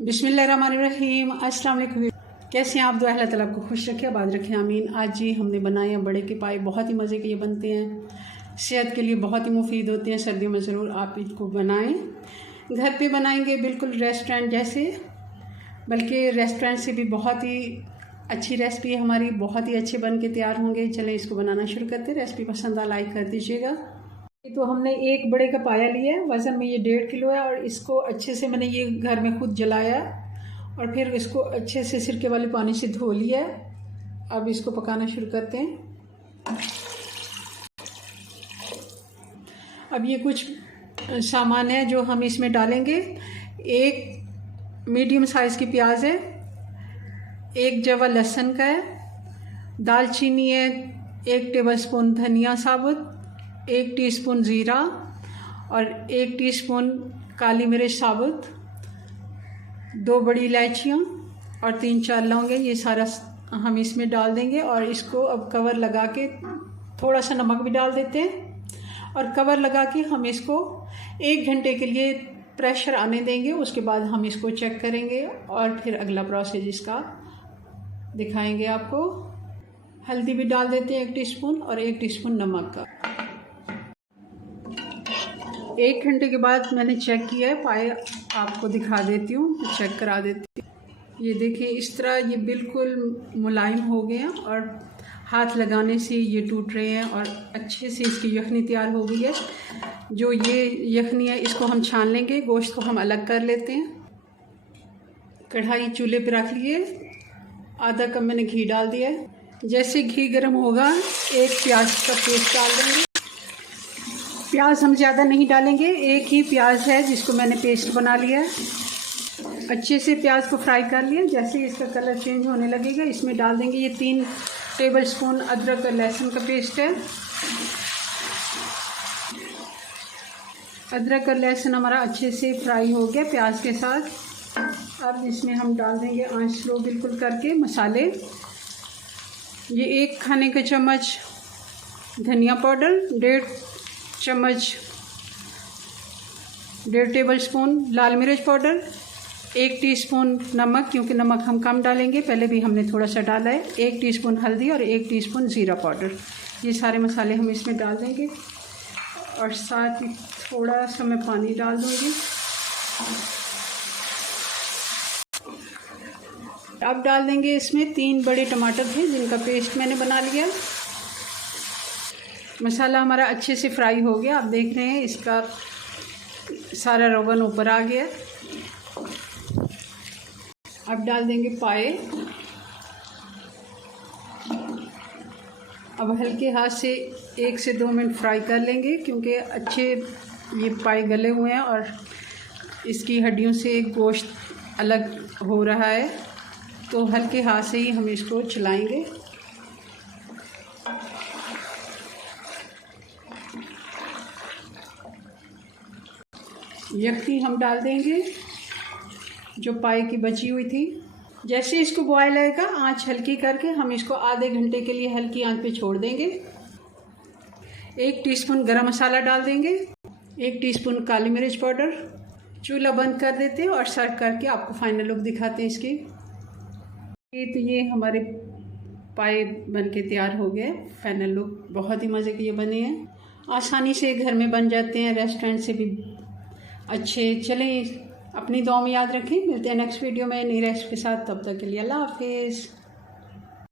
बिस्मिल्लाहिर्रहमानिर्रहीम। अस्सलाम वालेकुम। कैसे हैं आप? दुआ अल्लाह ताला आपको खुश रखे, आबाद रखें, आमीन। आज जी हमने बनाए हैं बड़े के पाए। बहुत ही मज़े के ये बनते हैं, सेहत के लिए बहुत ही मुफीद होते हैं। सर्दियों में ज़रूर आप इनको बनाएं। घर पे बनाएंगे बिल्कुल रेस्टोरेंट जैसे, बल्कि रेस्टोरेंट से भी बहुत ही अच्छी रेसिपी है हमारी। बहुत ही अच्छे बन के तैयार होंगे। चलें इसको बनाना शुरू करते हैं। रेसिपी पसंद आ लाइक कर दीजिएगा। तो हमने एक बड़े का पाया लिया है, वज़न में ये 1.5 किलो है। और इसको अच्छे से मैंने ये घर में खुद जलाया और फिर इसको अच्छे से सिरके वाले पानी से धो लिया है। अब इसको पकाना शुरू करते हैं। अब ये कुछ सामान है जो हम इसमें डालेंगे। एक मीडियम साइज़ की प्याज है, एक जवा लहसुन का है, दालचीनी है, 1 टेबलस्पून धनिया साबुत, 1 टीस्पून ज़ीरा और 1 टीस्पून काली मिर्च साबुत, 2 बड़ी इलायचियाँ और 3-4 लौंगे। ये सारा हम इसमें डाल देंगे और इसको अब कवर लगा के, थोड़ा सा नमक भी डाल देते हैं और कवर लगा के हम इसको 1 घंटे के लिए प्रेशर आने देंगे। उसके बाद हम इसको चेक करेंगे और फिर अगला प्रोसेस इसका दिखाएंगे आपको। हल्दी भी डाल देते हैं 1 टीस्पून और 1 टीस्पून नमक का। 1 घंटे के बाद मैंने चेक किया है, पाए आपको दिखा देती हूँ, चेक करा देती हूँ। ये देखिए इस तरह ये बिल्कुल मुलायम हो गए हैं और हाथ लगाने से ये टूट रहे हैं और अच्छे से इसकी यखनी तैयार हो गई है। जो ये यखनी है इसको हम छान लेंगे। गोश्त को हम अलग कर लेते हैं। कढ़ाई चूल्हे पे रख लिए, आधा कप मैंने घी डाल दिया है। जैसे घी गर्म होगा, एक प्याज का पेस्ट डाल देंगे। प्याज हम ज़्यादा नहीं डालेंगे, एक ही प्याज है जिसको मैंने पेस्ट बना लिया है। अच्छे से प्याज को फ्राई कर लिया। जैसे इसका कलर चेंज होने लगेगा, इसमें डाल देंगे ये 3 टेबलस्पून अदरक और लहसुन का पेस्ट है। अदरक और लहसुन हमारा अच्छे से फ्राई हो गया प्याज के साथ। अब इसमें हम डाल देंगे, आंच स्लो बिल्कुल करके, मसाले। ये 1 खाने का चम्मच धनिया पाउडर, 1.5 टेबलस्पून लाल मिर्च पाउडर, 1 टीस्पून नमक, क्योंकि नमक हम कम डालेंगे, पहले भी हमने थोड़ा सा डाला है, 1 टीस्पून हल्दी और 1 टीस्पून ज़ीरा पाउडर। ये सारे मसाले हम इसमें डाल देंगे और साथ ही थोड़ा सा मैं पानी डाल दूँगी। अब डाल देंगे इसमें 3 बड़े टमाटर थे जिनका पेस्ट मैंने बना लिया। मसाला हमारा अच्छे से फ्राई हो गया। आप देख रहे हैं इसका सारा रोगन ऊपर आ गया। अब डाल देंगे पाए। अब हल्के हाथ से 1 से 2 मिनट फ्राई कर लेंगे, क्योंकि अच्छे ये पाए गले हुए हैं और इसकी हड्डियों से गोश्त अलग हो रहा है। तो हल्के हाथ से ही हम इसको चलाएंगे। यखनी हम डाल देंगे जो पाए की बची हुई थी। जैसे इसको बॉयल आएगा, आंच हल्की करके हम इसको आधे घंटे के लिए हल्की आंच पे छोड़ देंगे। 1 टीस्पून गरम मसाला डाल देंगे, 1 टीस्पून काली मिर्च पाउडर। चूल्हा बंद कर देते हैं और सर्व करके आपको फाइनल लुक दिखाते हैं इसकी। तो ये हमारे पाए बन के तैयार हो गए। फाइनल लुक बहुत ही मज़े के ये बने हैं, आसानी से घर में बन जाते हैं, रेस्टोरेंट से भी अच्छे। चलें अपनी दुआ में याद रखें। मिलते हैं नेक्स्ट वीडियो में नई रेसिपी के साथ। तब तक के लिए अल्लाह हाफिज़।